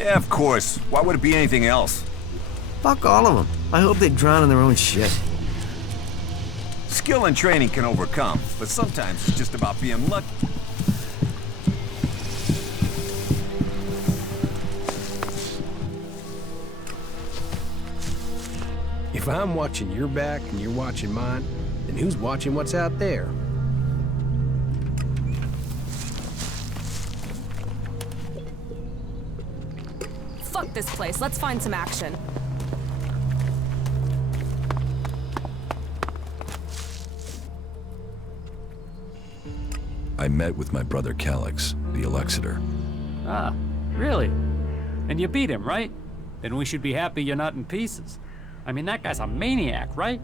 Yeah, of course. Why would it be anything else? Fuck all of them. I hope they drown in their own shit. Skill and training can overcome, but sometimes it's just about being lucky. If I'm watching your back and you're watching mine, then who's watching what's out there? Fuck this place. Let's find some action. I met with my brother Calix, the Elexiter. Ah, really? And you beat him, right? Then we should be happy you're not in pieces. I mean, that guy's a maniac, right?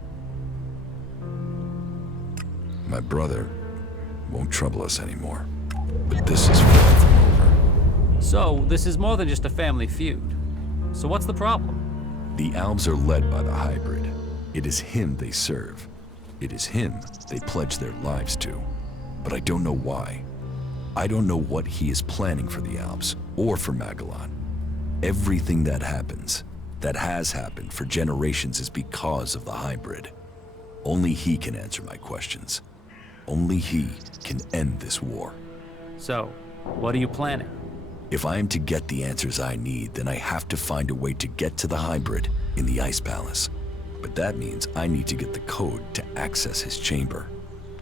My brother won't trouble us anymore. But this is far from over. So, this is more than just a family feud. So what's the problem? The Albs are led by the hybrid. It is him they serve. It is him they pledge their lives to. But I don't know why. I don't know what he is planning for the Alps, or for Magellan. Everything that happens, that has happened for generations, is because of the hybrid. Only he can answer my questions. Only he can end this war. So, what are you planning? If I am to get the answers I need, then I have to find a way to get to the hybrid in the Ice Palace. But that means I need to get the code to access his chamber.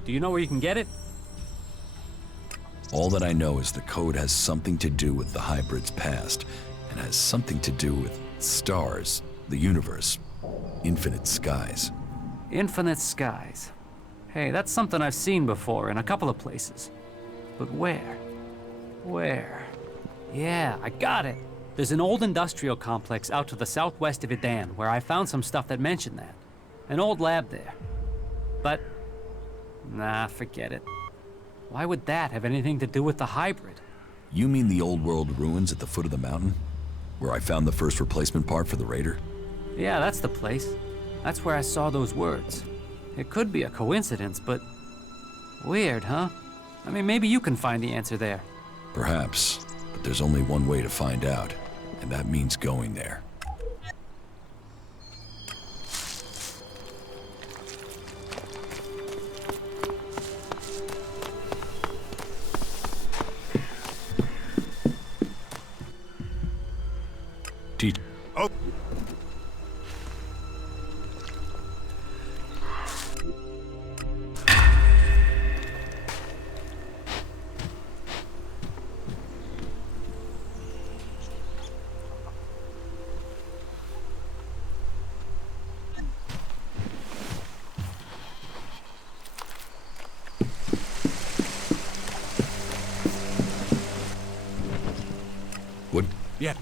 Do you know where you can get it? All that I know is the code has something to do with the hybrid's past, and has something to do with stars, the universe, infinite skies. Infinite skies. Hey, that's something I've seen before in a couple of places. But where? Where? Yeah, I got it. There's an old industrial complex out to the southwest of Idan where I found some stuff that mentioned that. An old lab there. But, nah, forget it. Why would that have anything to do with the hybrid? You mean the old world ruins at the foot of the mountain? Where I found the first replacement part for the Raider? Yeah, that's the place. That's where I saw those words. It could be a coincidence, but weird, huh? I mean, maybe you can find the answer there. Perhaps, but there's only one way to find out, and that means going there. Oh. What? Yeah.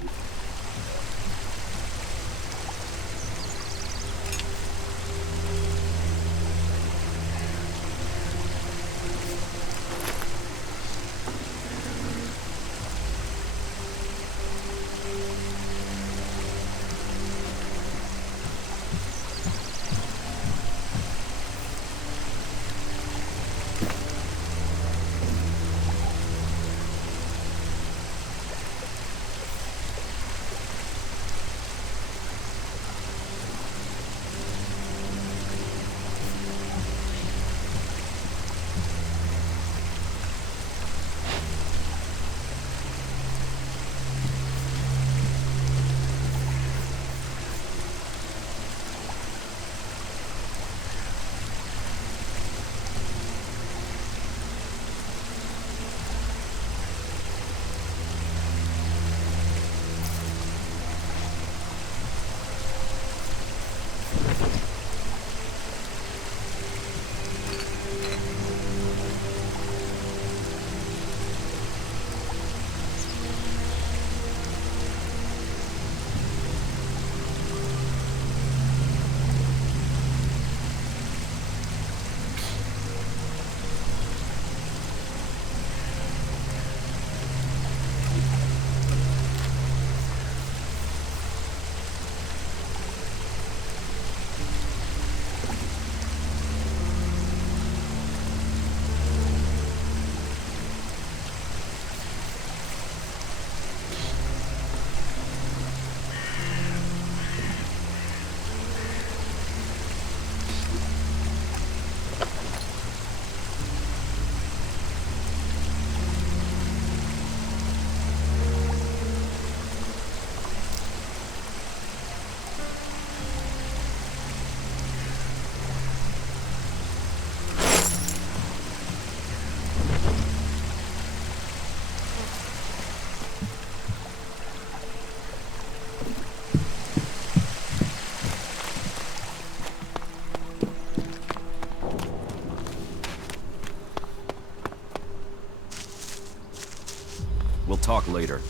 We'll talk later.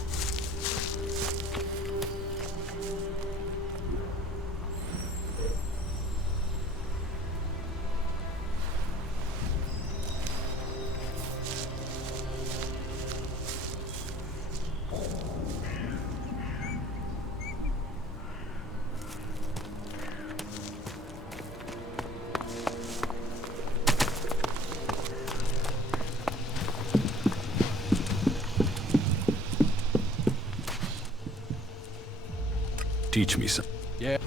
Teach me some. Yeah.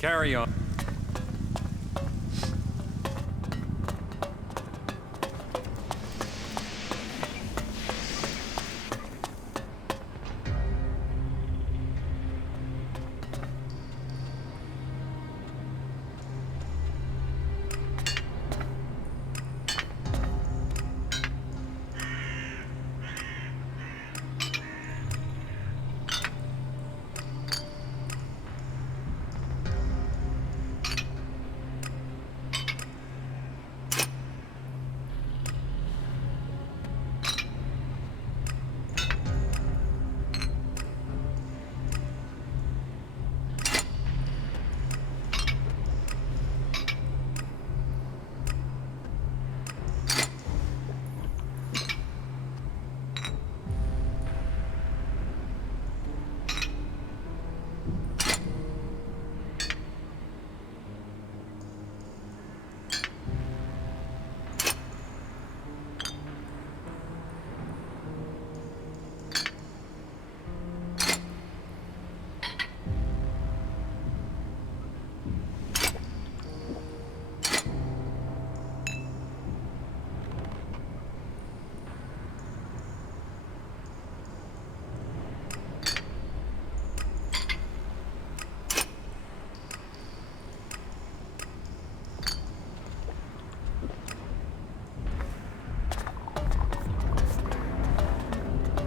Carry on.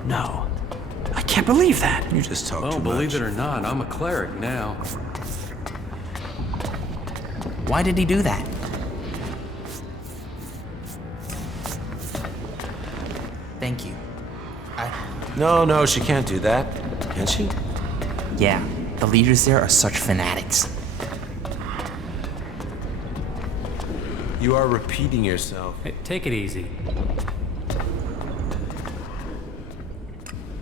No. I can't believe that. You just talk Well, too believe much. it or not, I'm a cleric now. Why did he do that? Thank you. No, she can't do that. Can she? Yeah, the leaders there are such fanatics. You are repeating yourself. Hey, take it easy.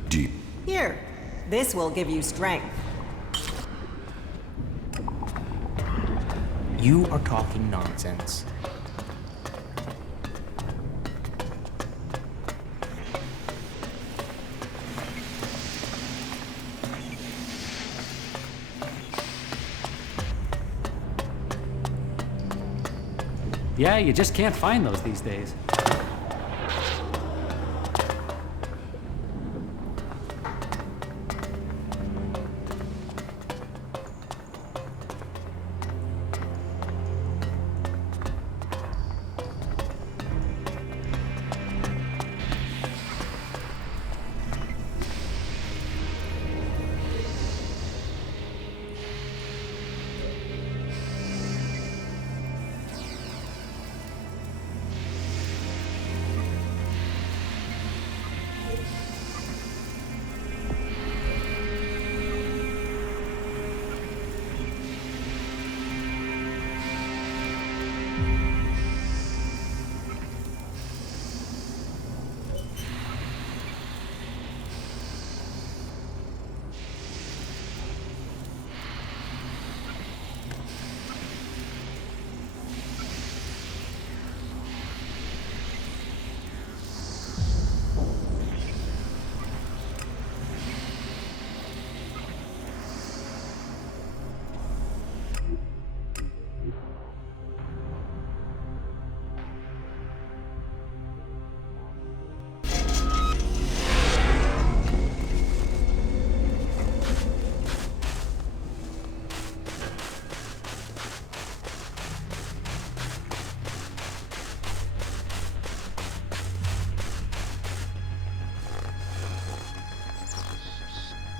Deep. Here, this will give you strength. You are talking nonsense. Yeah, you just can't find those these days.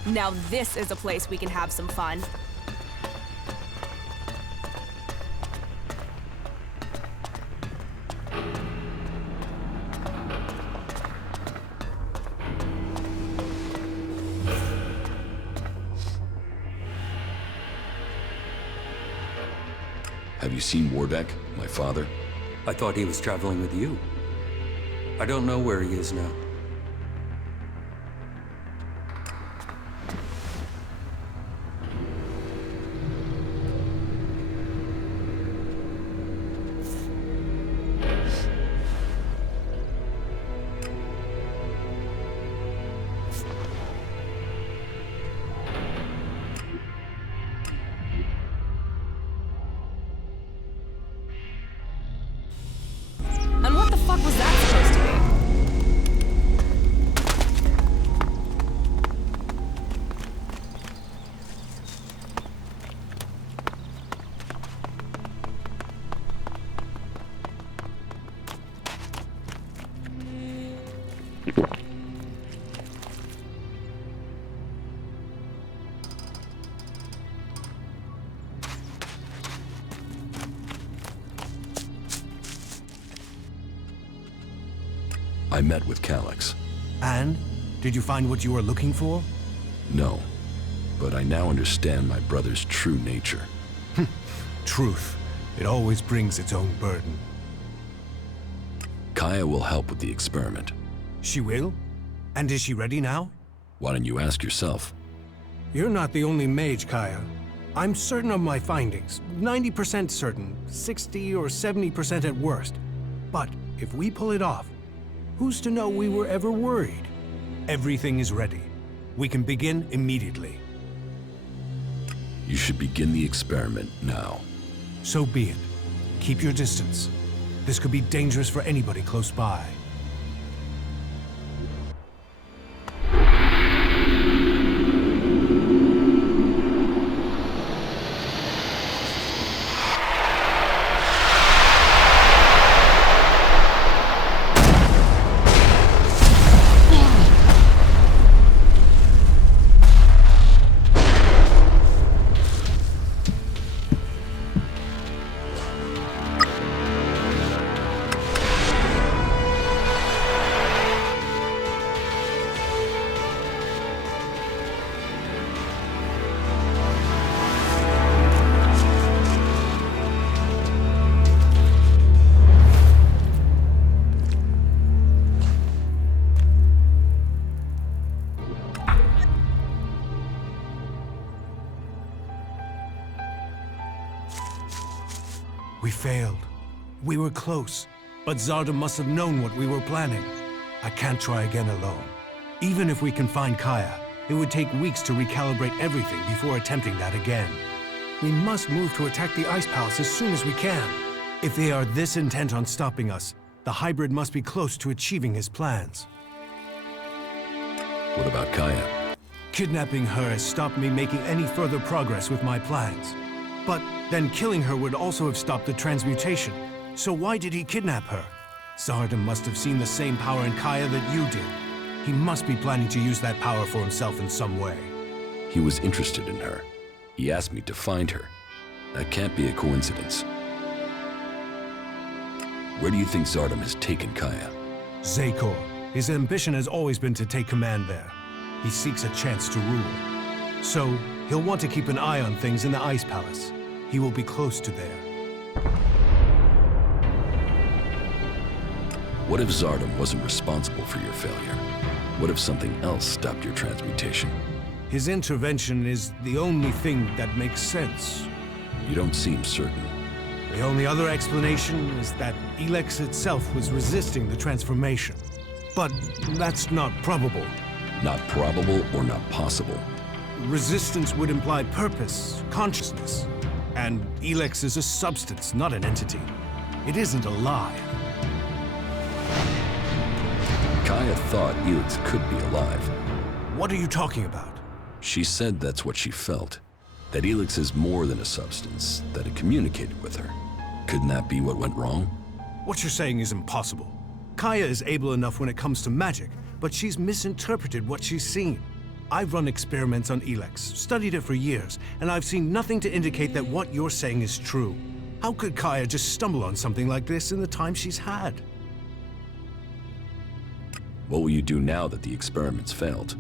Now this is a place we can have some fun. Have you seen Warbeck, my father? I thought he was traveling with you. I don't know where he is now. And what the fuck was that supposed to be? I met with Calyx. And? Did you find what you were looking for? No, but I now understand my brother's true nature. Truth. It always brings its own burden. Kaya will help with the experiment. She will? And is she ready now? Why don't you ask yourself? You're not the only mage, Kaya. I'm certain of my findings. 90% certain, 60 or 70% at worst. But if we pull it off, who's to know we were ever worried? Everything is ready. We can begin immediately. You should begin the experiment now. So be it. Keep your distance. This could be dangerous for anybody close by. We failed. We were close, but Zardom must have known what we were planning. I can't try again alone. Even if we can find Kaya, it would take weeks to recalibrate everything before attempting that again. We must move to attack the Ice Palace as soon as we can. If they are this intent on stopping us, the hybrid must be close to achieving his plans. What about Kaya? Kidnapping her has stopped me making any further progress with my plans. But then killing her would also have stopped the transmutation. So why did he kidnap her? Zardom must have seen the same power in Kaya that you did. He must be planning to use that power for himself in some way. He was interested in her. He asked me to find her. That can't be a coincidence. Where do you think Zardom has taken Kaya? Zakor. His ambition has always been to take command there. He seeks a chance to rule. So, he'll want to keep an eye on things in the Ice Palace. He will be close to there. What if Zardom wasn't responsible for your failure? What if something else stopped your transmutation? His intervention is the only thing that makes sense. You don't seem certain. The only other explanation is that ELEX itself was resisting the transformation. But that's not probable. Not probable or not possible? Resistance would imply purpose, consciousness. And ELEX is a substance, not an entity. It isn't alive. Kaya thought ELEX could be alive. What are you talking about? She said that's what she felt. That ELEX is more than a substance, that it communicated with her. Couldn't that be what went wrong? What you're saying is impossible. Kaya is able enough when it comes to magic, but she's misinterpreted what she's seen. I've run experiments on ELEX, studied it for years, and I've seen nothing to indicate that what you're saying is true. How could Kaya just stumble on something like this in the time she's had? What will you do now that the experiments failed?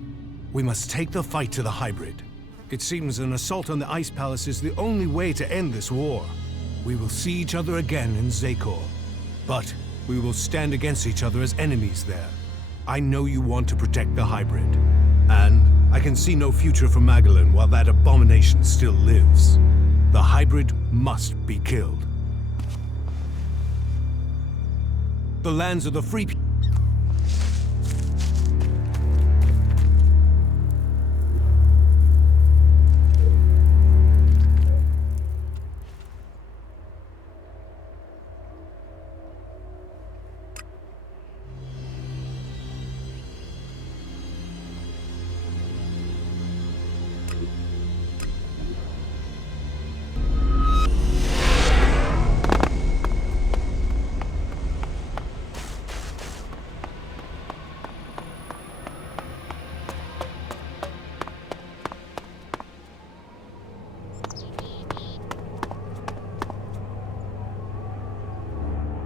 We must take the fight to the hybrid. It seems an assault on the Ice Palace is the only way to end this war. We will see each other again in Zakor, but we will stand against each other as enemies there. I know you want to protect the hybrid, and I can see no future for Magdalene while that abomination still lives. The hybrid must be killed. The lands of the free people.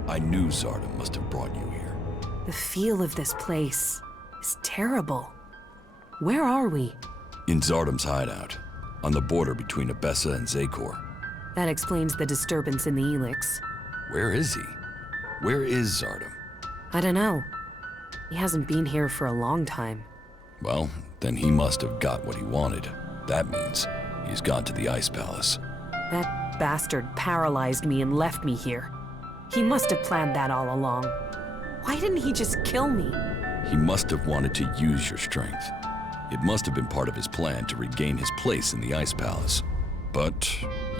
I knew Zardom must have brought you here. The feel of this place is terrible. Where are we? In Zardom's hideout, on the border between Abessa and Zakor. That explains the disturbance in the ELEX. Where is he? Where is Zardom? I don't know. He hasn't been here for a long time. Well, then he must have got what he wanted. That means he's gone to the Ice Palace. That bastard paralyzed me and left me here. He must have planned that all along. Why didn't he just kill me? He must have wanted to use your strength. It must have been part of his plan to regain his place in the Ice Palace. But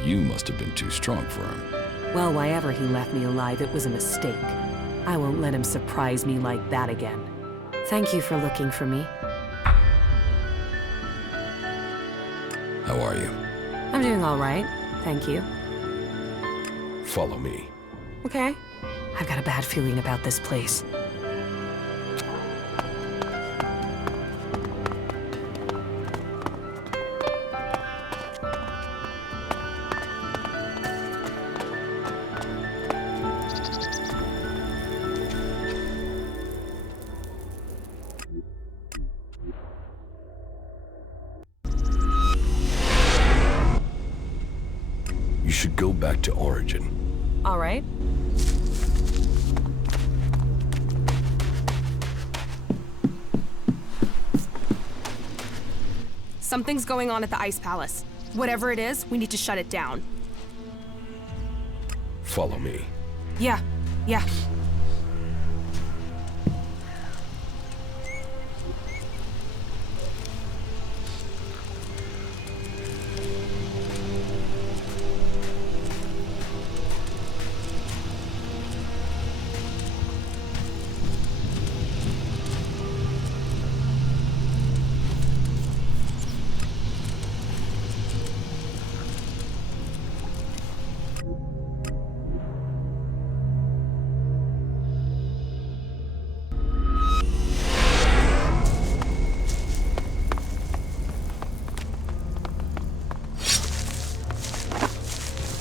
you must have been too strong for him. Well, why ever he left me alive, it was a mistake. I won't let him surprise me like that again. Thank you for looking for me. How are you? I'm doing all right, thank you. Follow me. Okay. I've got a bad feeling about this place. You should go back to Origin. All right. Something's going on at the Ice Palace. Whatever it is, we need to shut it down. Follow me. Yeah, yeah.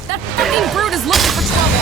That fucking brute is looking for trouble!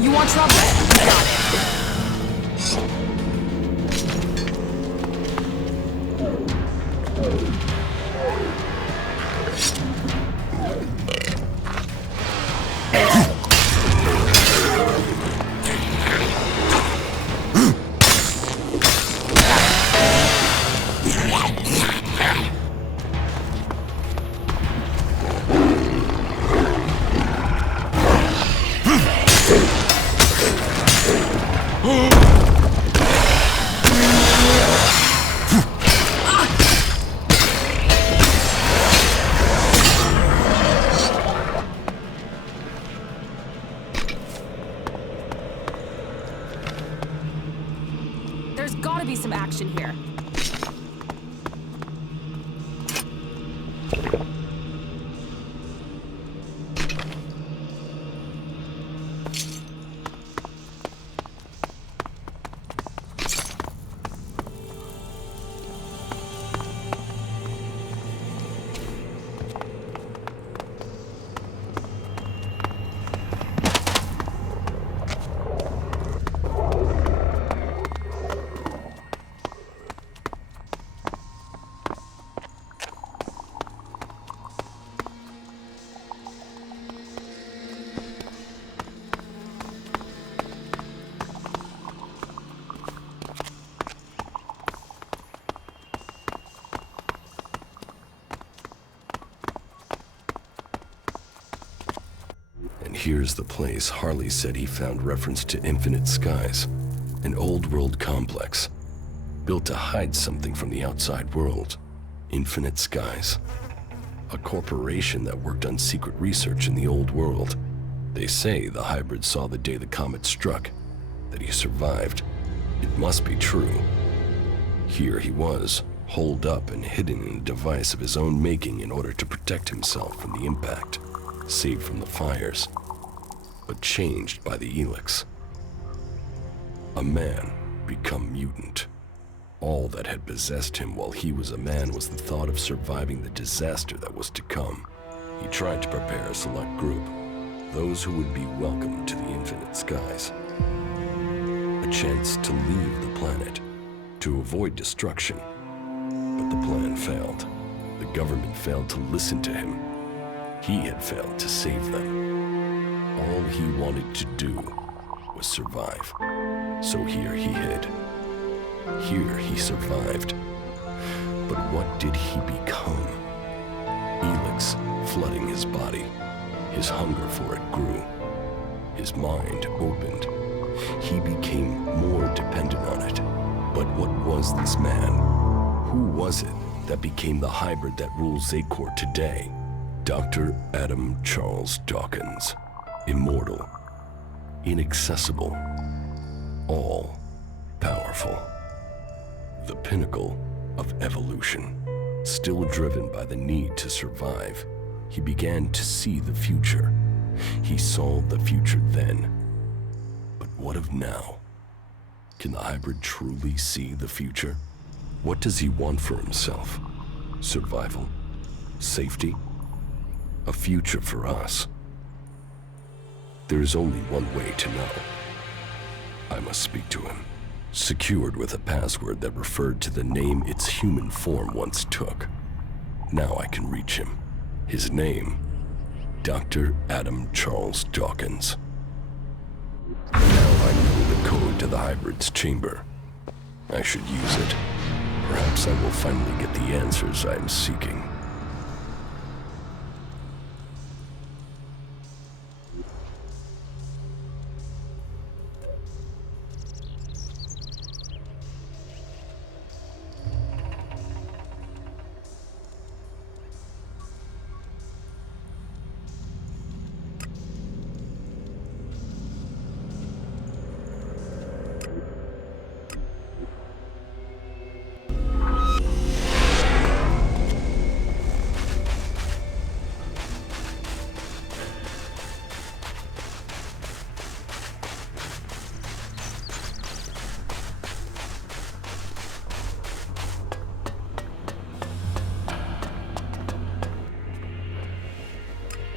You want trouble? Got it. There's gotta be some action here. Here's the place Harley said he found reference to Infinite Skies, an old world complex, built to hide something from the outside world. Infinite Skies, a corporation that worked on secret research in the old world. They say the hybrid saw the day the comet struck, that he survived. It must be true. Here he was, holed up and hidden in a device of his own making in order to protect himself from the impact, saved from the fires, but changed by the ELEX. A man become mutant. All that had possessed him while he was a man was the thought of surviving the disaster that was to come. He tried to prepare a select group, those who would be welcomed to the Infinite Skies. A chance to leave the planet, to avoid destruction. But the plan failed. The government failed to listen to him. He had failed to save them. All he wanted to do was survive. So here he hid. Here he survived. But what did he become? ELEX flooding his body. His hunger for it grew. His mind opened. He became more dependent on it. But what was this man? Who was it that became the hybrid that rules Zakor today? Dr. Adam Charles Dawkins. Immortal. Inaccessible. All-powerful. The pinnacle of evolution. Still driven by the need to survive, he began to see the future. He saw the future then. But what of now? Can the hybrid truly see the future? What does he want for himself? Survival? Safety? A future for us? There is only one way to know. I must speak to him. Secured with a password that referred to the name its human form once took. Now I can reach him. His name, Dr. Adam Charles Dawkins. Now I know the code to the hybrid's chamber. I should use it. Perhaps I will finally get the answers I am seeking.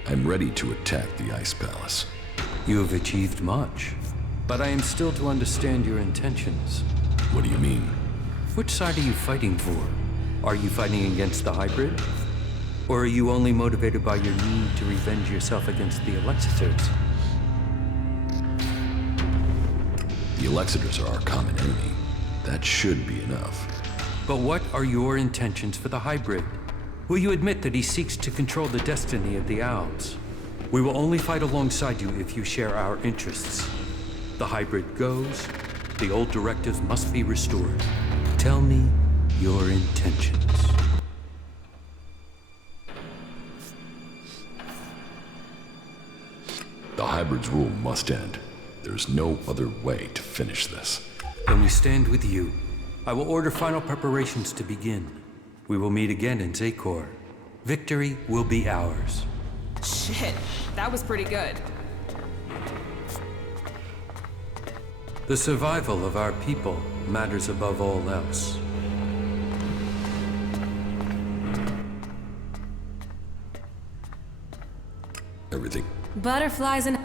I'm ready to attack the Ice Palace. You have achieved much, but I am still to understand your intentions. What do you mean? Which side are you fighting for? Are you fighting against the hybrid? Or are you only motivated by your need to revenge yourself against the Alexiters? The Alexiters are our common enemy. That should be enough. But what are your intentions for the hybrid? Will you admit that he seeks to control the destiny of the Owls? We will only fight alongside you if you share our interests. The hybrid goes, the old directives must be restored. Tell me your intentions. The hybrid's rule must end. There's no other way to finish this. Then we stand with you. I will order final preparations to begin. We will meet again in Zakor. Victory will be ours. Shit, that was pretty good. The survival of our people matters above all else. Everything. Butterflies and...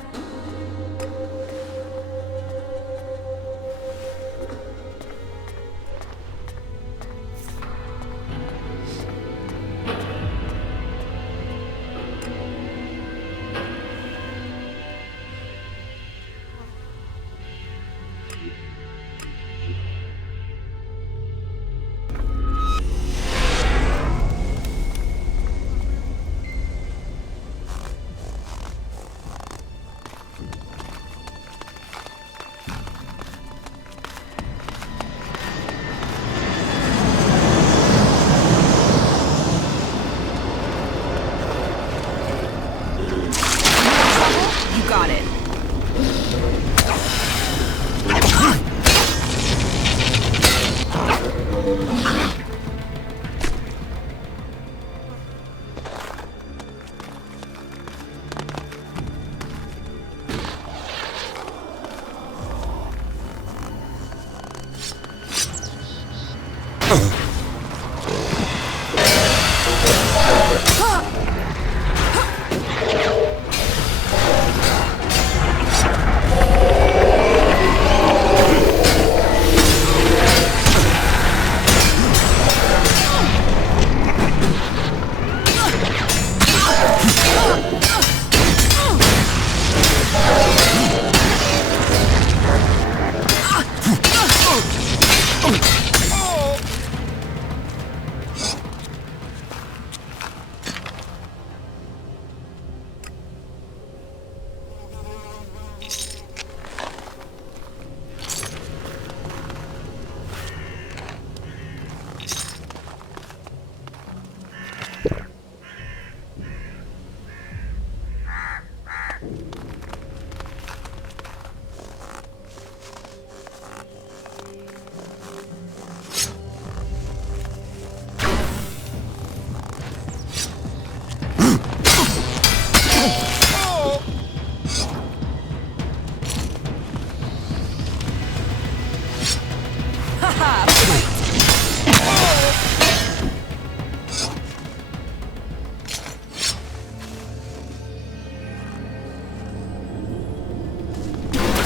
Got it.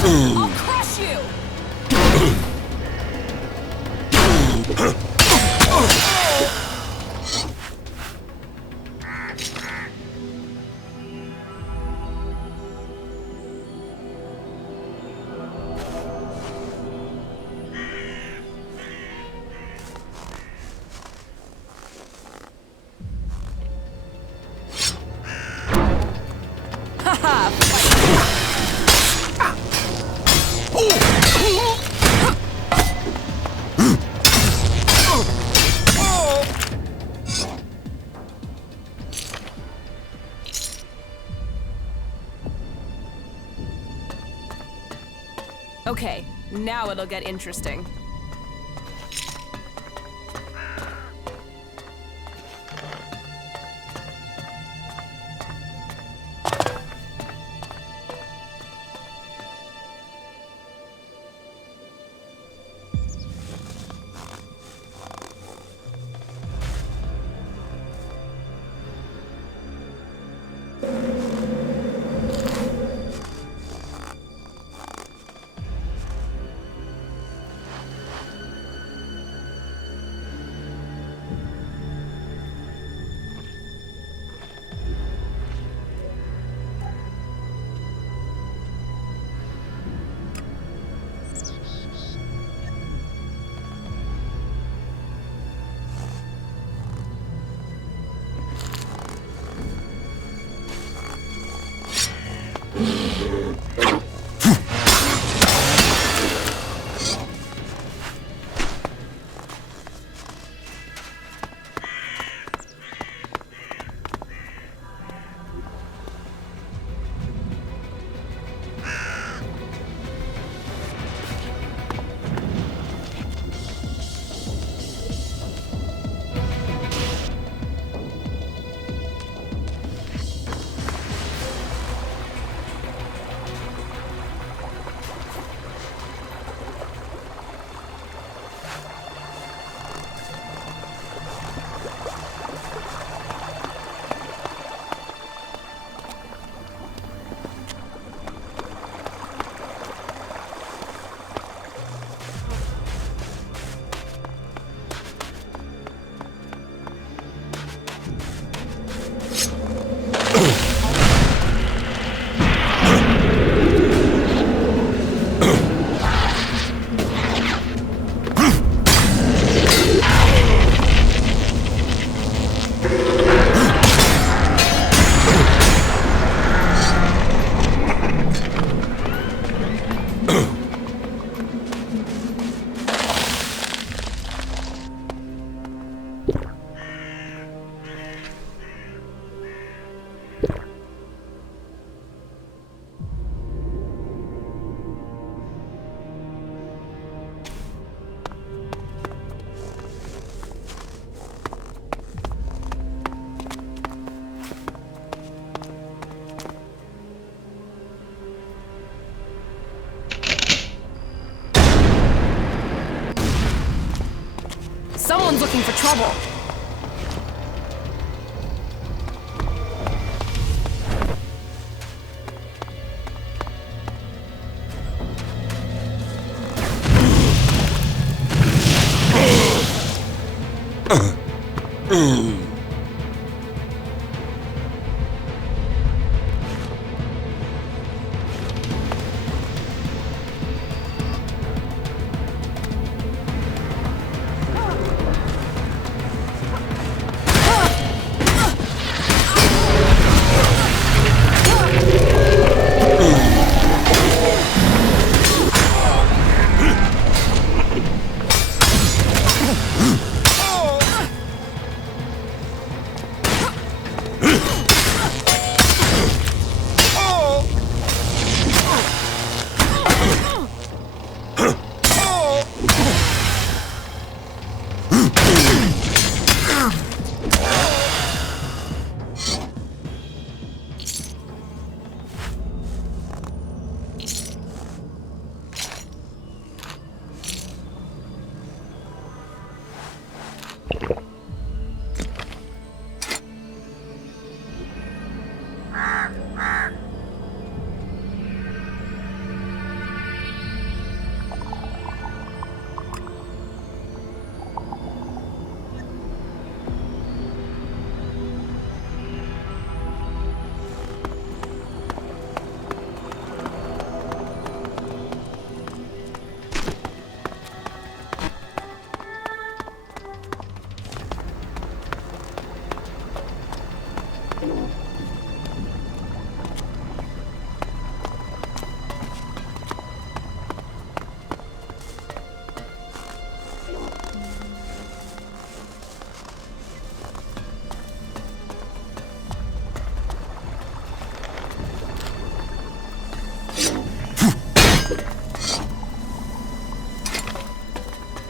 I'll crush you! Okay, now it'll get interesting. Someone's looking for trouble.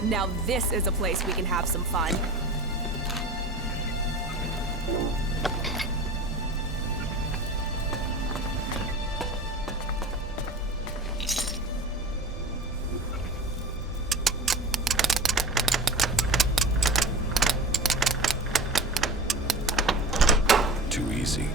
Now this is a place we can have some fun. Too easy.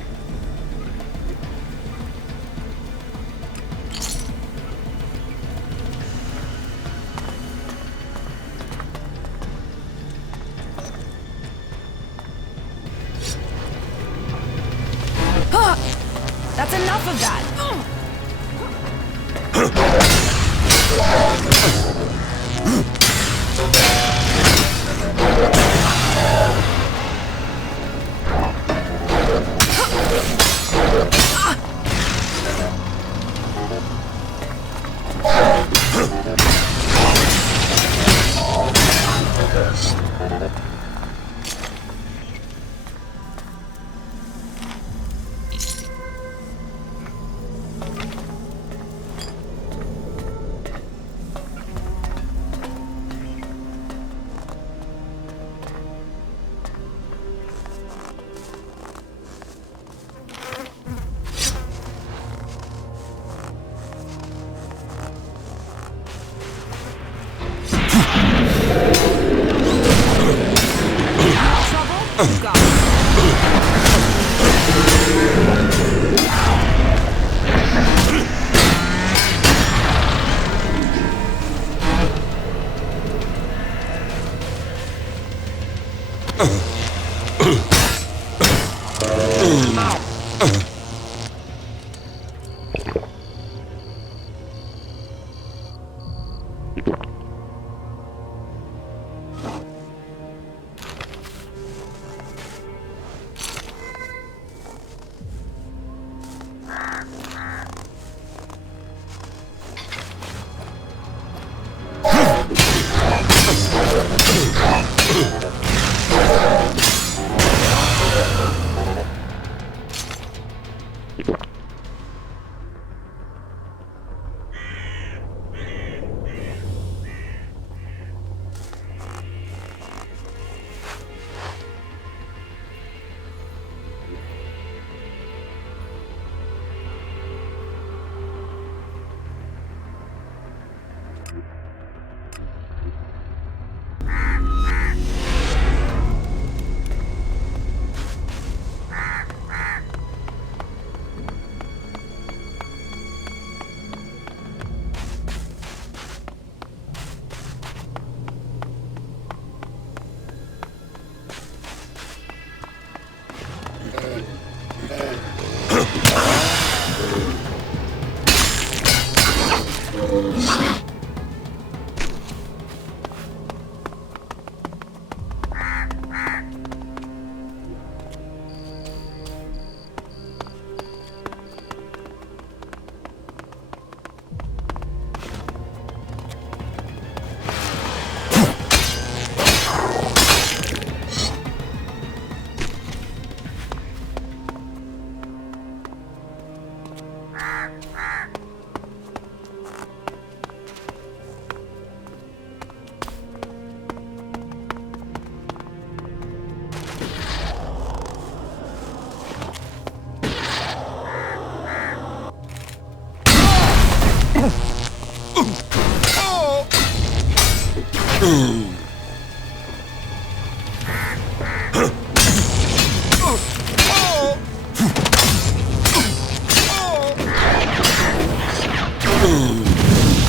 That's enough of that!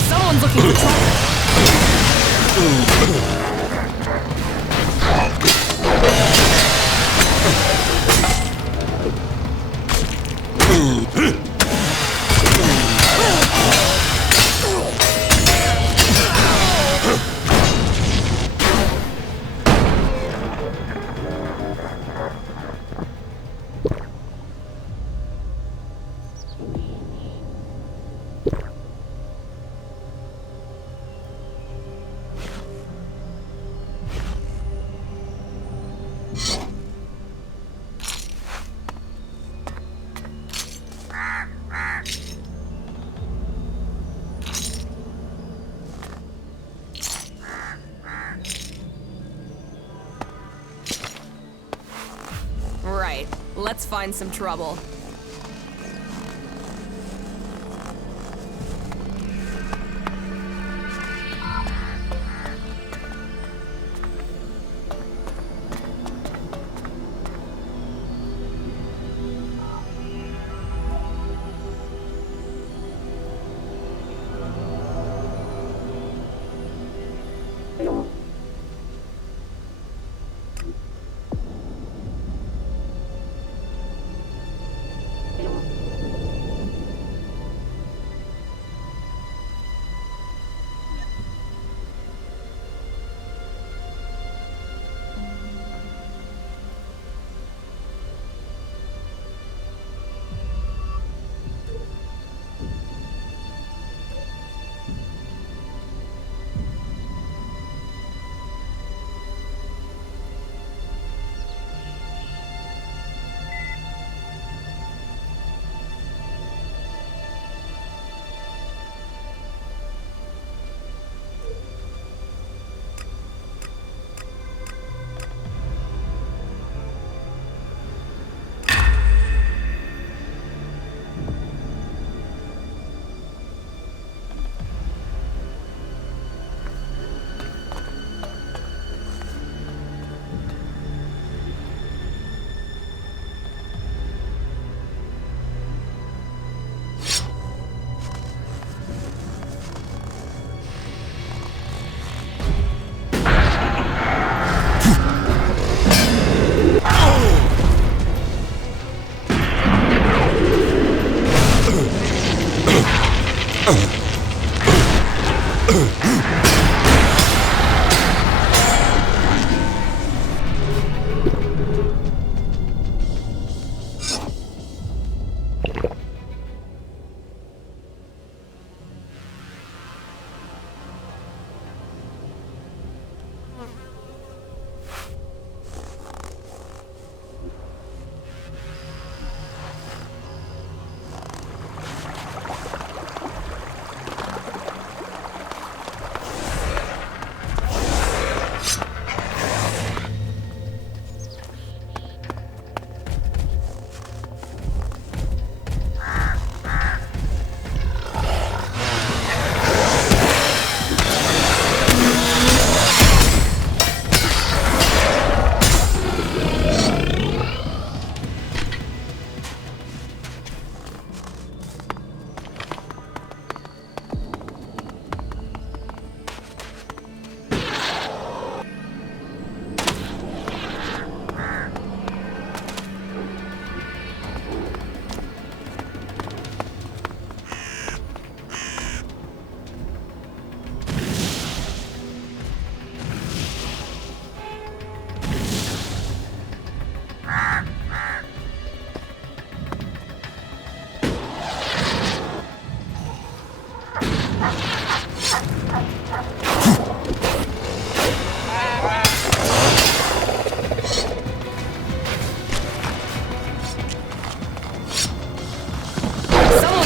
Someone's looking for trouble. Let's find some trouble.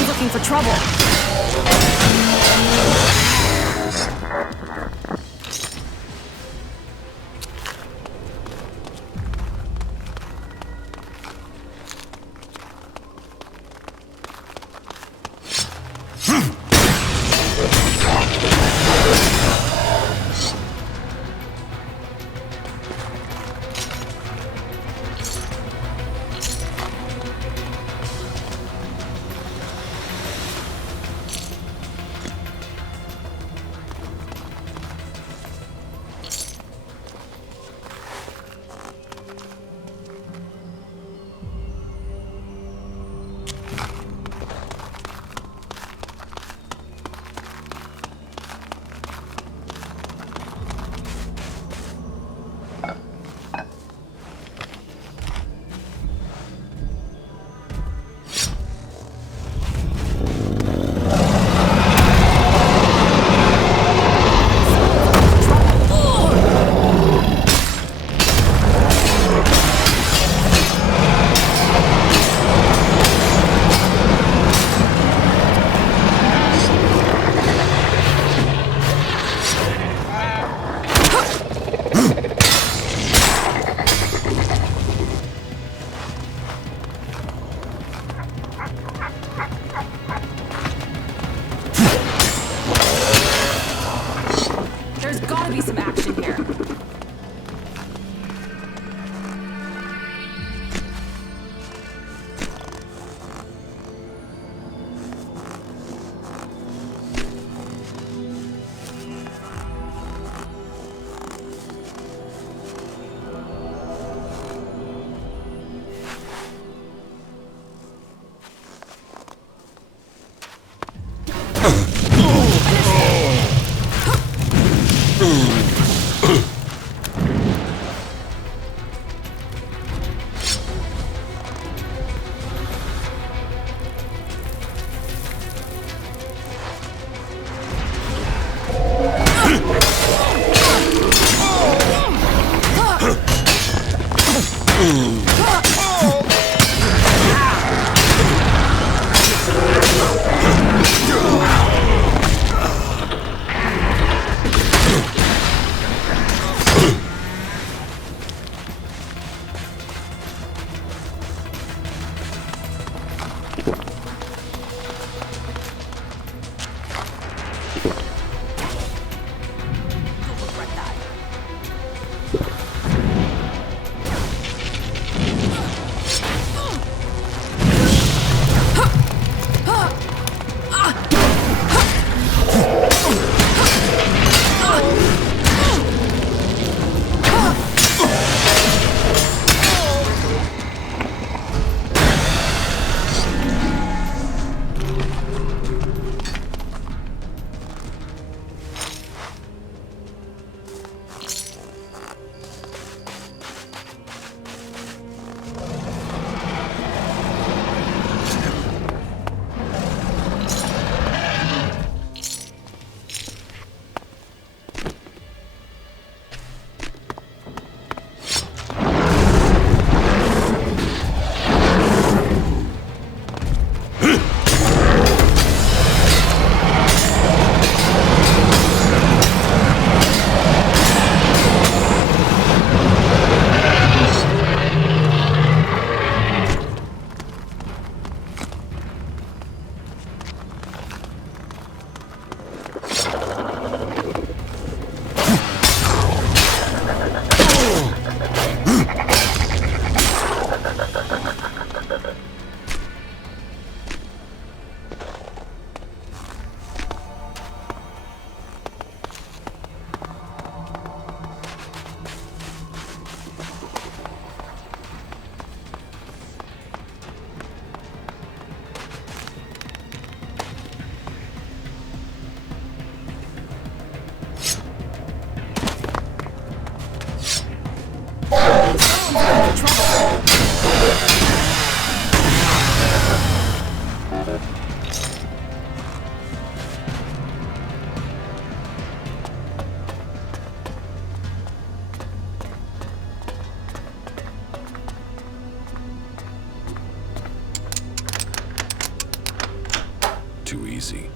Looking for trouble. Too easy.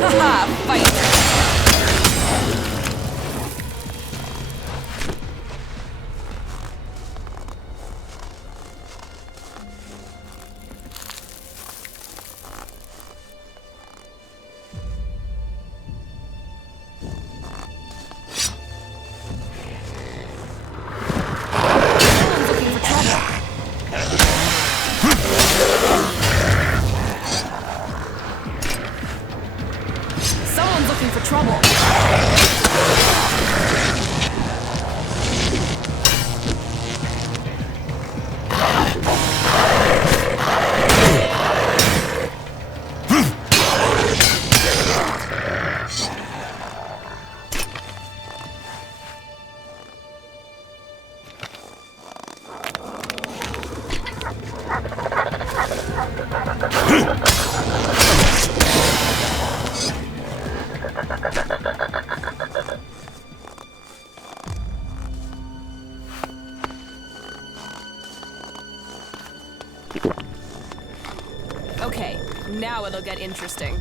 Haha, fight! Someone's looking for trouble. Okay, now it'll get interesting.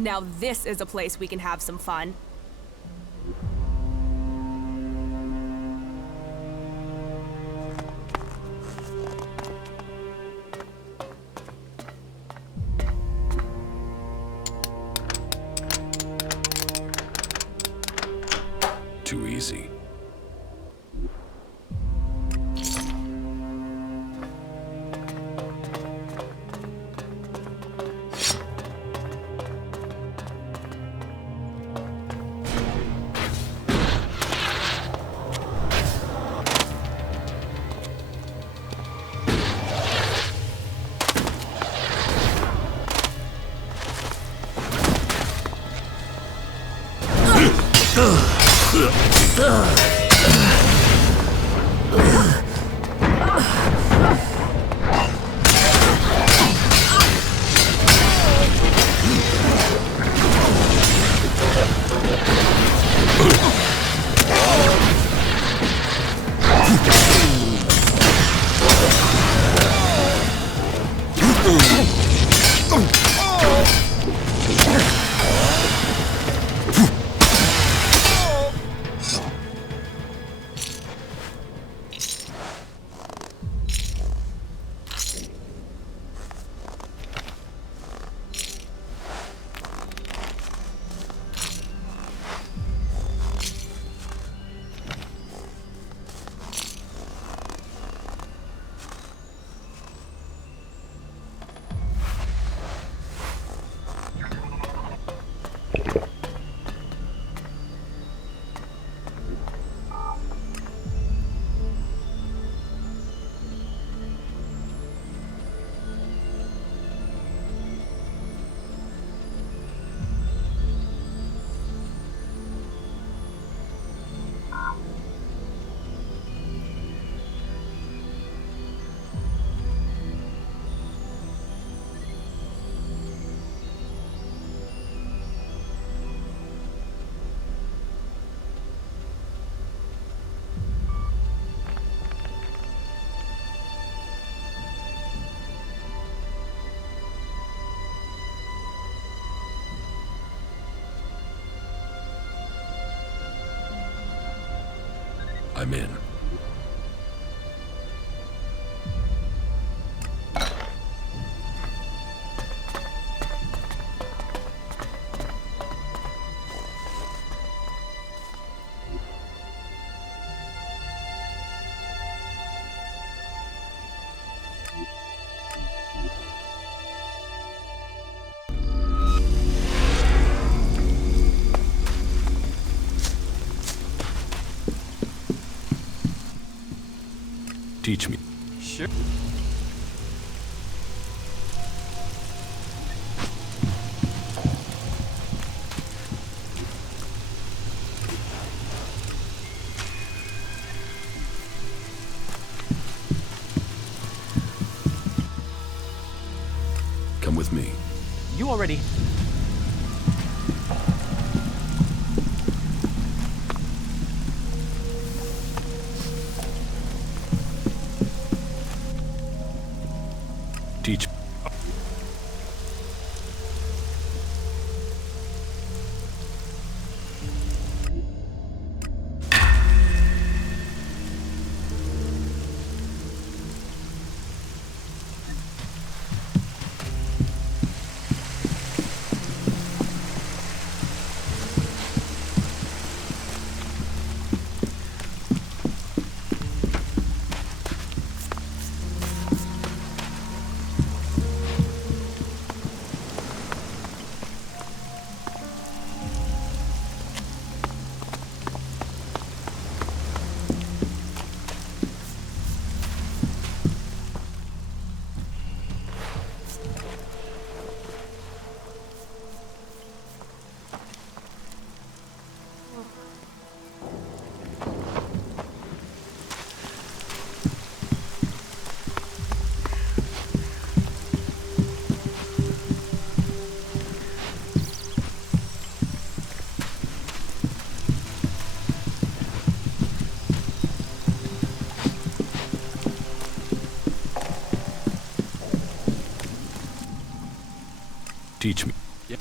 Now this is a place we can have some fun. Too easy. I'm in. Teach me. Sure. Come with me. You already... Teach. Teach me. Yeah.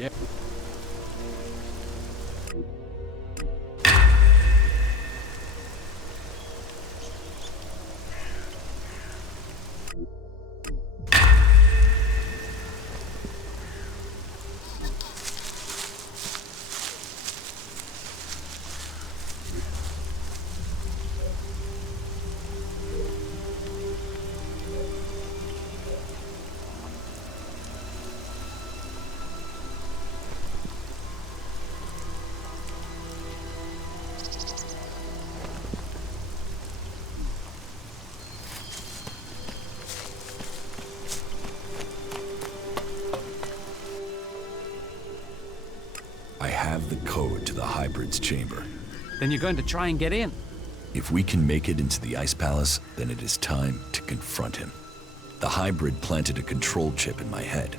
Yeah. I have the code to the hybrid's chamber. Then you're going to try and get in. If we can make it into the Ice Palace, then it is time to confront him. The hybrid planted a control chip in my head.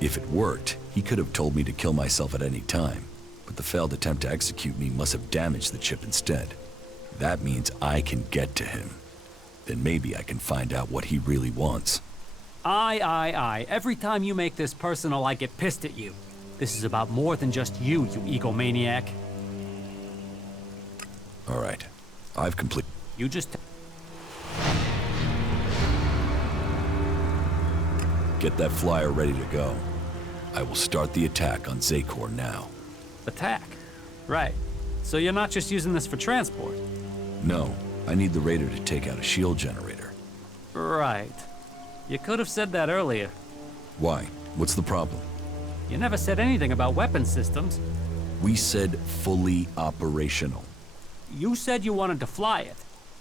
If it worked, he could have told me to kill myself at any time, but the failed attempt to execute me must have damaged the chip instead. That means I can get to him. Then maybe I can find out what he really wants. Aye. Every time you make this personal, I get pissed at you. This is about more than just you, you egomaniac. All right, I've completed. You just... Get that flyer ready to go. I will start the attack on Zakor now. Attack? Right. So you're not just using this for transport? No, I need the raider to take out a shield generator. Right. You could have said that earlier. Why? What's the problem? You never said anything about weapon systems. We said fully operational. You said you wanted to fly it.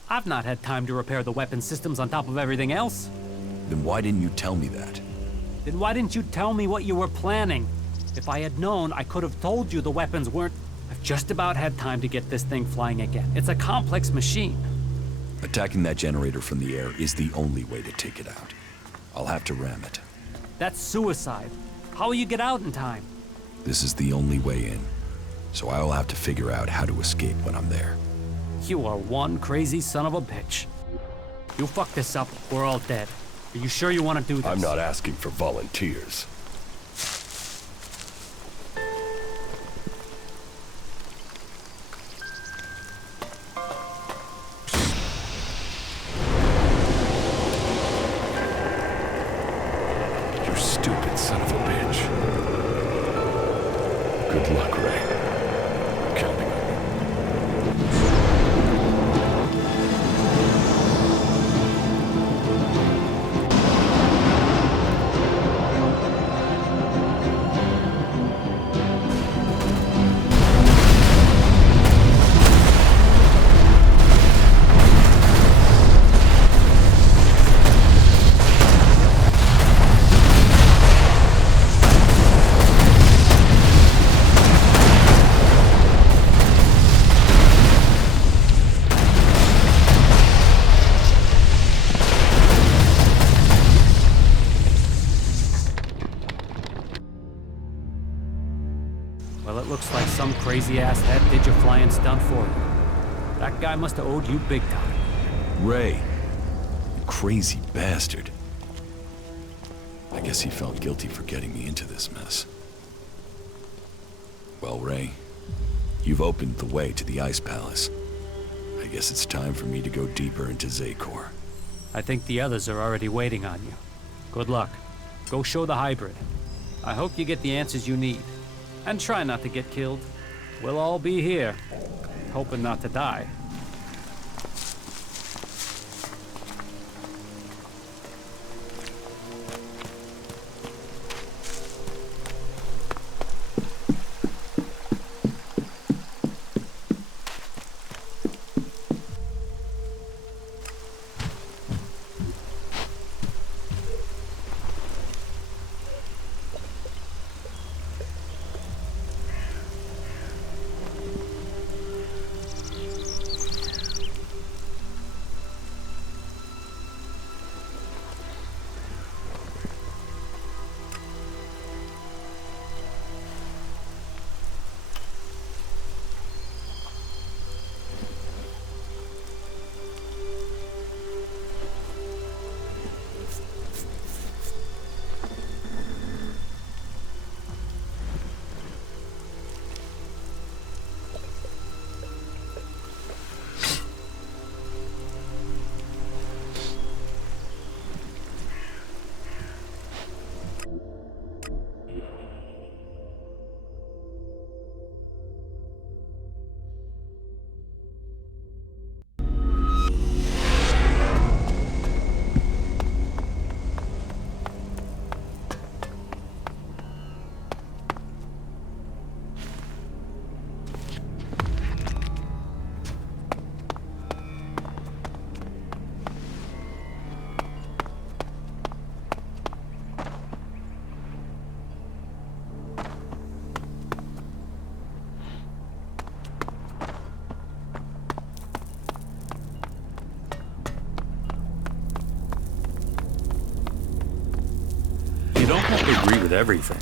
I've not had time to repair the weapon systems on top of everything else. Then why didn't you tell me that? Then why didn't you tell me what you were planning? If I had known, I could have told you the weapons weren't... I've just about had time to get this thing flying again. It's a complex machine. Attacking that generator from the air is the only way to take it out. I'll have to ram it. That's suicide. How will you get out in time? This is the only way in. So I will have to figure out how to escape when I'm there. You are one crazy son of a bitch. You fuck this up, we're all dead. Are you sure you want to do this? I'm not asking for volunteers. You stupid son of a bitch. Good luck, Ray. Counting on you. Well, it looks like some crazy-ass head did your flying stunt for you. That guy must have owed you big time. Ray, you crazy bastard. I guess he felt guilty for getting me into this mess. Well, Ray, you've opened the way to the Ice Palace. I guess it's time for me to go deeper into Zakor. I think the others are already waiting on you. Good luck. Go show the hybrid. I hope you get the answers you need. And try not to get killed. We'll all be here, hoping not to die. agree with everything.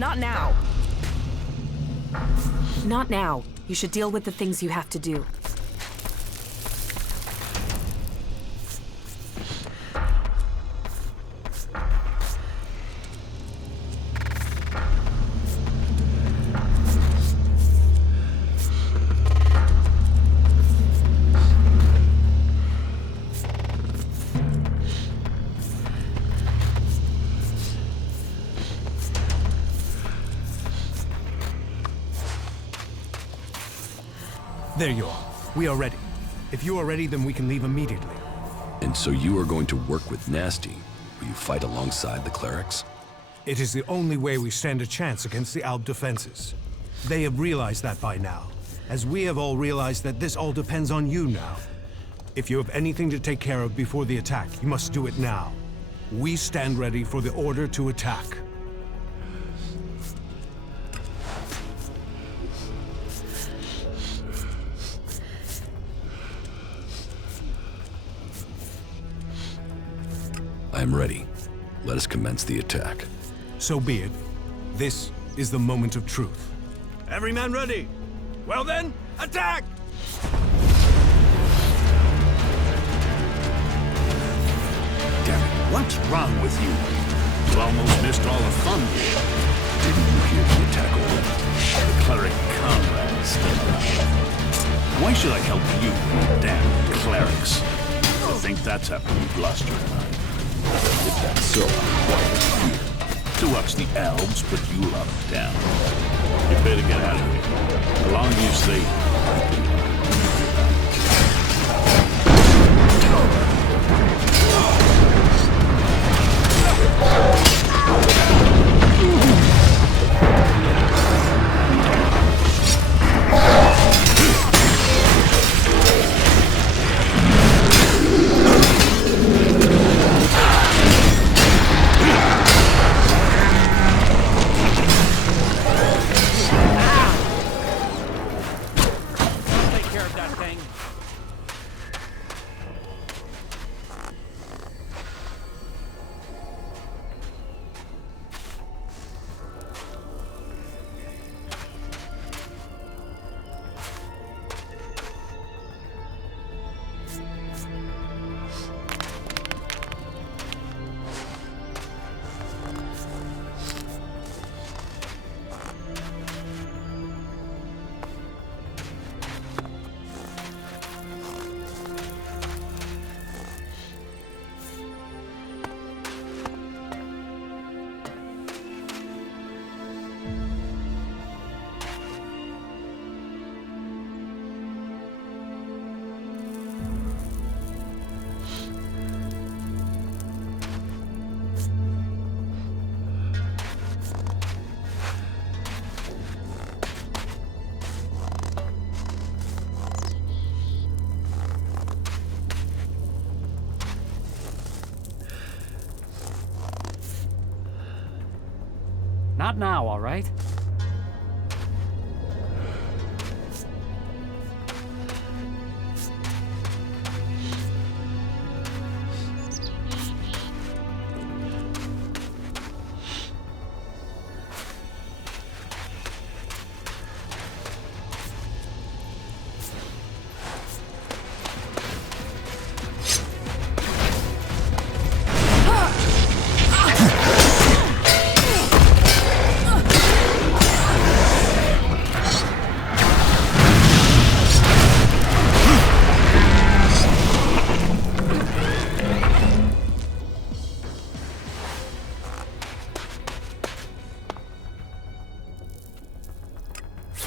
Not now. Not now. You should deal with the things you have to do. There you are. We are ready. If you are ready, then we can leave immediately. And so you are going to work with Nasty Will you fight alongside the clerics? It is the only way we stand a chance against the Alb defenses. They have realized that by now, as we have all realized that this all depends on you now. If you have anything to take care of before the attack, you must do it now. We stand ready for the order to attack. I am ready. Let us commence the attack. So be it. This is the moment of truth. Every man ready? Well then, attack! Damn it, what's wrong with you? You almost missed all the fun here. Didn't you hear the attack order? The cleric comrades stepped up. Why should I help you, damn clerics? I think that's after you've lost your mind. If that's so, why are you here? To watch the elves put you lot down. You better get out of here. The longer you stay, Not now, all right?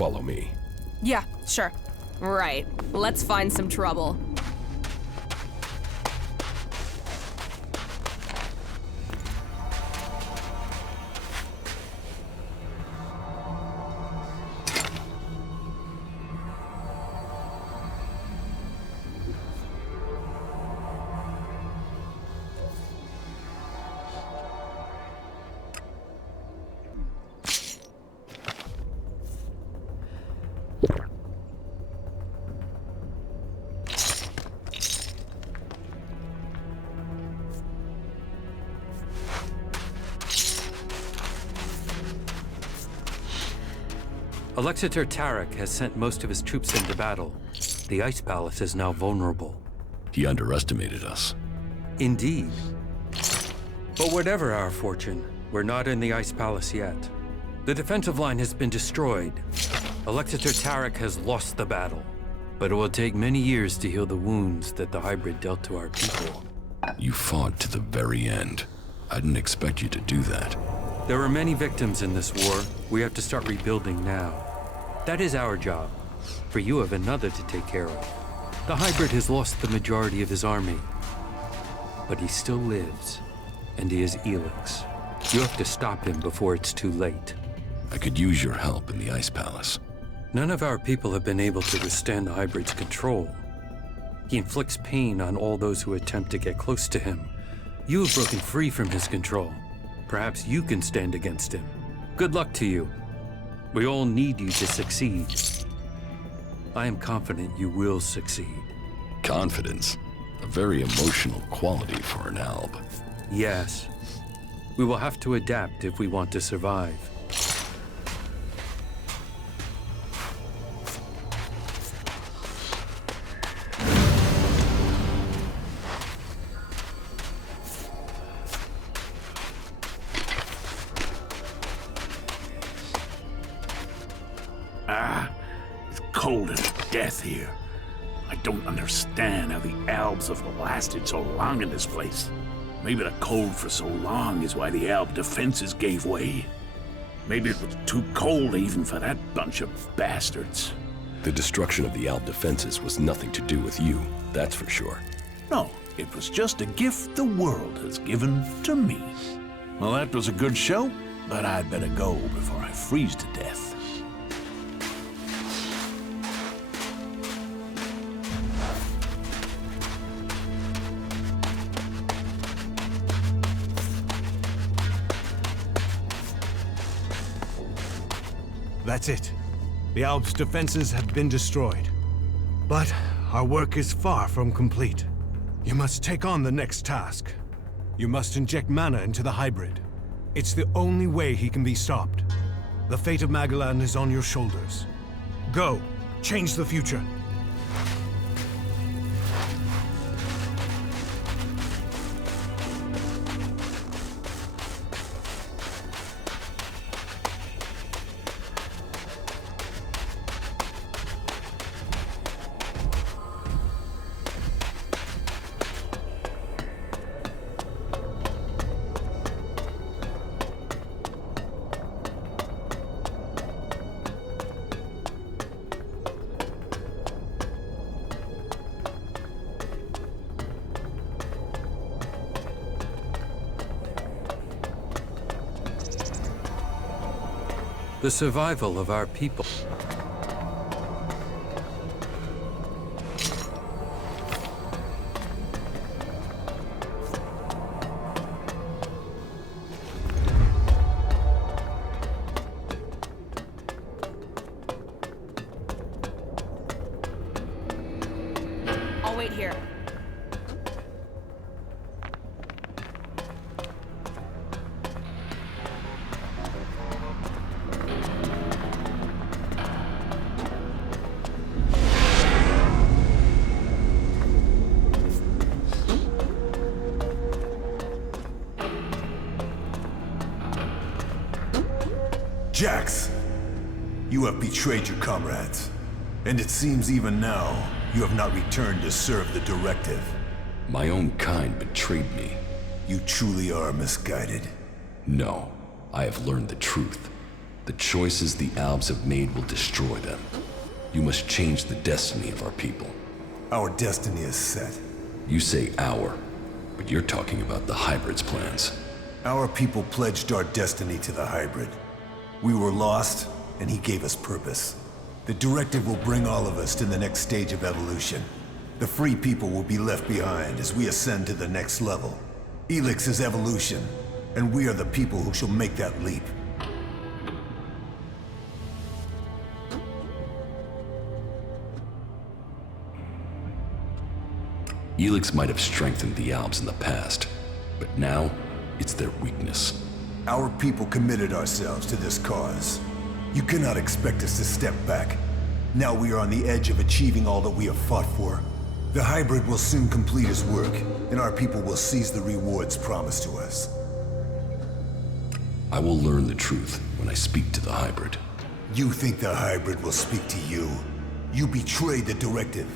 follow me. Yeah, sure. Right. Let's find some trouble. Alexander Tarek has sent most of his troops into battle. The Ice Palace is now vulnerable. He underestimated us. Indeed. But whatever our fortune, we're not in the Ice Palace yet. The defensive line has been destroyed. Alexander Tarek has lost the battle. But it will take many years to heal the wounds that the hybrid dealt to our people. You fought to the very end. I didn't expect you to do that. There are many victims in this war. We have to start rebuilding now. That is our job. For you have another to take care of. The hybrid has lost the majority of his army. But he still lives. and he is ELEX. You have to stop him before it's too late. I could use your help in the Ice Palace. None of our people have been able to withstand the hybrid's control. He inflicts pain on all those who attempt to get close to him. You have broken free from his control. Perhaps you can stand against him. Good luck to you. We all need you to succeed. I am confident you will succeed. Confidence? A very emotional quality for an alb. Yes. We will have to adapt if we want to survive. It's cold as death here. I don't understand how the Albs have lasted so long in this place. Maybe the cold for so long is why the Alb defenses gave way. Maybe it was too cold even for that bunch of bastards. The destruction of the alb defenses was nothing to do with you, that's for sure. No, it was just a gift the world has given to me. Well, that was a good show, but I'd better go before I freeze to death. That's it. The Alps' defenses have been destroyed. But our work is far from complete. You must take on the next task. You must inject mana into the hybrid. It's the only way he can be stopped. The fate of Magellan is on your shoulders. Go, change the future. The survival of our people. I'll wait here. Jax, you have betrayed your comrades, and it seems even now you have not returned to serve the directive. My own kind betrayed me. You truly are misguided. No, I have learned the truth. The choices the Albs have made will destroy them. You must change the destiny of our people. Our destiny is set. You say our, but you're talking about the Hybrid's plans. Our people pledged our destiny to the Hybrid. We were lost, and he gave us purpose. The directive will bring all of us to the next stage of evolution. The free people will be left behind as we ascend to the next level. ELEX is evolution, and we are the people who shall make that leap. ELEX might have strengthened the Albs in the past, but now it's their weakness. Our people committed ourselves to this cause. You cannot expect us to step back. Now we are on the edge of achieving all that we have fought for. The Hybrid will soon complete his work, and our people will seize the rewards promised to us. I will learn the truth when I speak to the Hybrid. You think the Hybrid will speak to you? You betrayed the directive.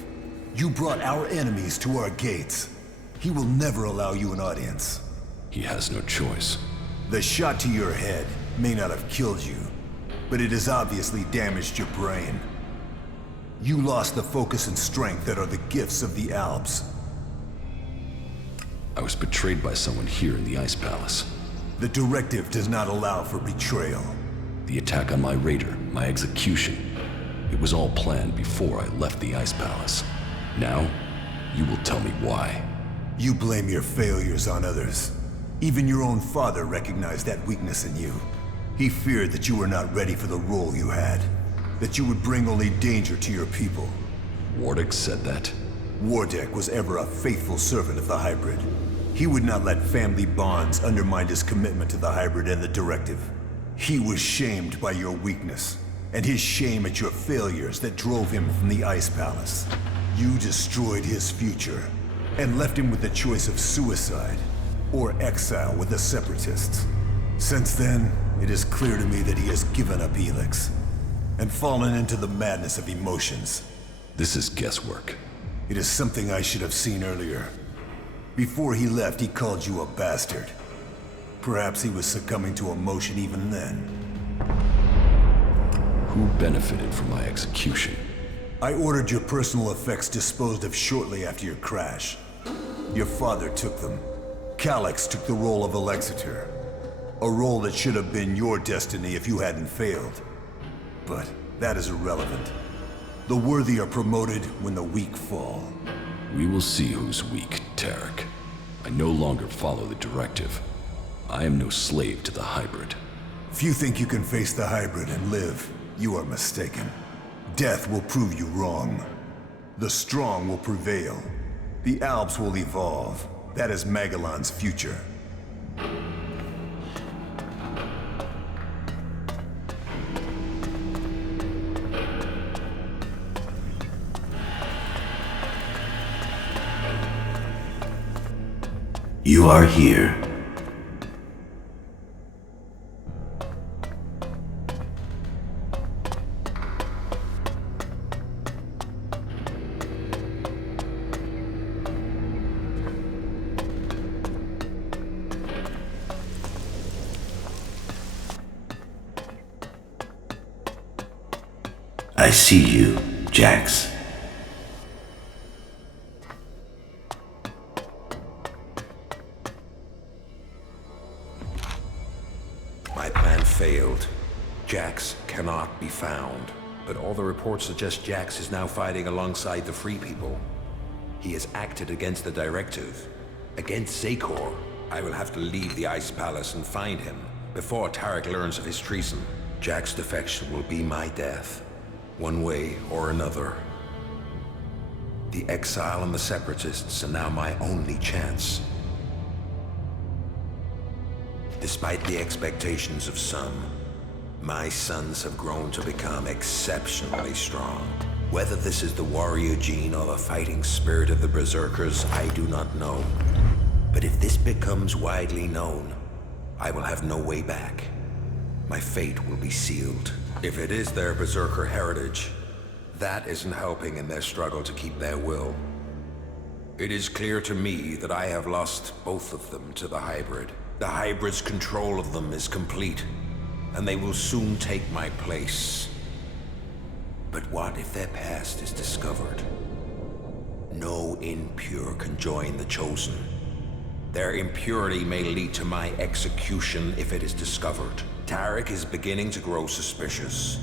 You brought our enemies to our gates. He will never allow you an audience. He has no choice. The shot to your head may not have killed you, but it has obviously damaged your brain. You lost the focus and strength that are the gifts of the Albs. I was betrayed by someone here in the Ice Palace. The directive does not allow for betrayal. The attack on my raider, my execution, it was all planned before I left the Ice Palace. Now, you will tell me why. You blame your failures on others. Even your own father recognized that weakness in you. He feared that you were not ready for the role you had, that you would bring only danger to your people. Wardeck said that? Wardeck was ever a faithful servant of the Hybrid. He would not let family bonds undermine his commitment to the Hybrid and the Directive. He was shamed by your weakness, and his shame at your failures that drove him from the Ice Palace. You destroyed his future, and left him with the choice of suicide, or exile with the Separatists. Since then, it is clear to me that he has given up ELEX, and fallen into the madness of emotions. This is guesswork. It is something I should have seen earlier. Before he left, he called you a bastard. Perhaps he was succumbing to emotion even then. Who benefited from my execution? I ordered your personal effects disposed of shortly after your crash. Your father took them. Calyx took the role of Elexitor. A role that should have been your destiny if you hadn't failed. But that is irrelevant. The worthy are promoted when the weak fall. We will see who's weak, Tarek. I no longer follow the directive. I am no slave to the Hybrid. If you think you can face the Hybrid and live, you are mistaken. Death will prove you wrong. The strong will prevail. The Alps will evolve. That is Magellan's future. You are here. I see you, Jax. My plan failed. Jax cannot be found. But all the reports suggest Jax is now fighting alongside the Free People. He has acted against the directive. Against Zakor. I will have to leave the Ice Palace and find him before Tarek learns of his treason. Jax's defection will be my death. One way or another. The exile and the Separatists are now my only chance. Despite the expectations of some, my sons have grown to become exceptionally strong. Whether this is the warrior gene or the fighting spirit of the Berserkers, I do not know. But if this becomes widely known, I will have no way back. My fate will be sealed. If it is their Berserker heritage, that isn't helping in their struggle to keep their will. It is clear to me that I have lost both of them to the Hybrid. The Hybrid's control of them is complete, and they will soon take my place. But what if their past is discovered? No impure can join the Chosen. Their impurity may lead to my execution if it is discovered. Tarek is beginning to grow suspicious.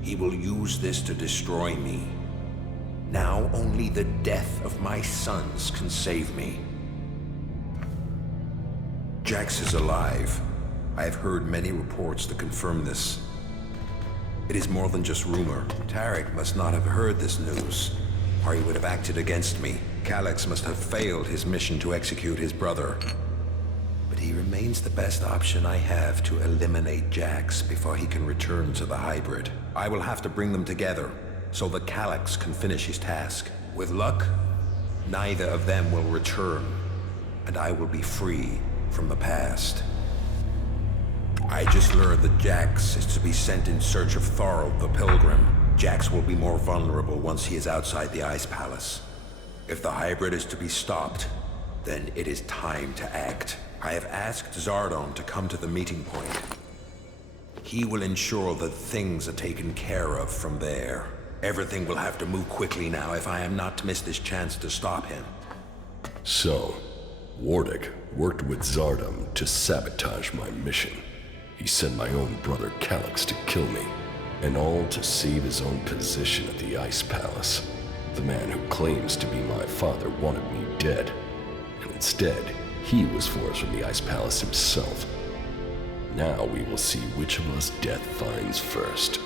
He will use this to destroy me. Now only the death of my sons can save me. Jax is alive. I have heard many reports that confirm this. It is more than just rumor. Tarek must not have heard this news, or he would have acted against me. Calyx must have failed his mission to execute his brother. But he remains the best option I have to eliminate Jax before he can return to the Hybrid. I will have to bring them together, so that Calyx can finish his task. With luck, neither of them will return, and I will be free from the past. I just learned that Jax is to be sent in search of Thorold the Pilgrim. Jax will be more vulnerable once he is outside the Ice Palace. If the Hybrid is to be stopped, then it is time to act. I have asked Zardon to come to the meeting point. He will ensure that things are taken care of from there. Everything will have to move quickly now if I am not to miss this chance to stop him. So, Wardick worked with Zardom to sabotage my mission. He sent my own brother Calyx to kill me, and all to save his own position at the Ice Palace. The man who claims to be my father wanted me dead, and instead, he was forced from the Ice Palace himself. Now we will see which of us death finds first.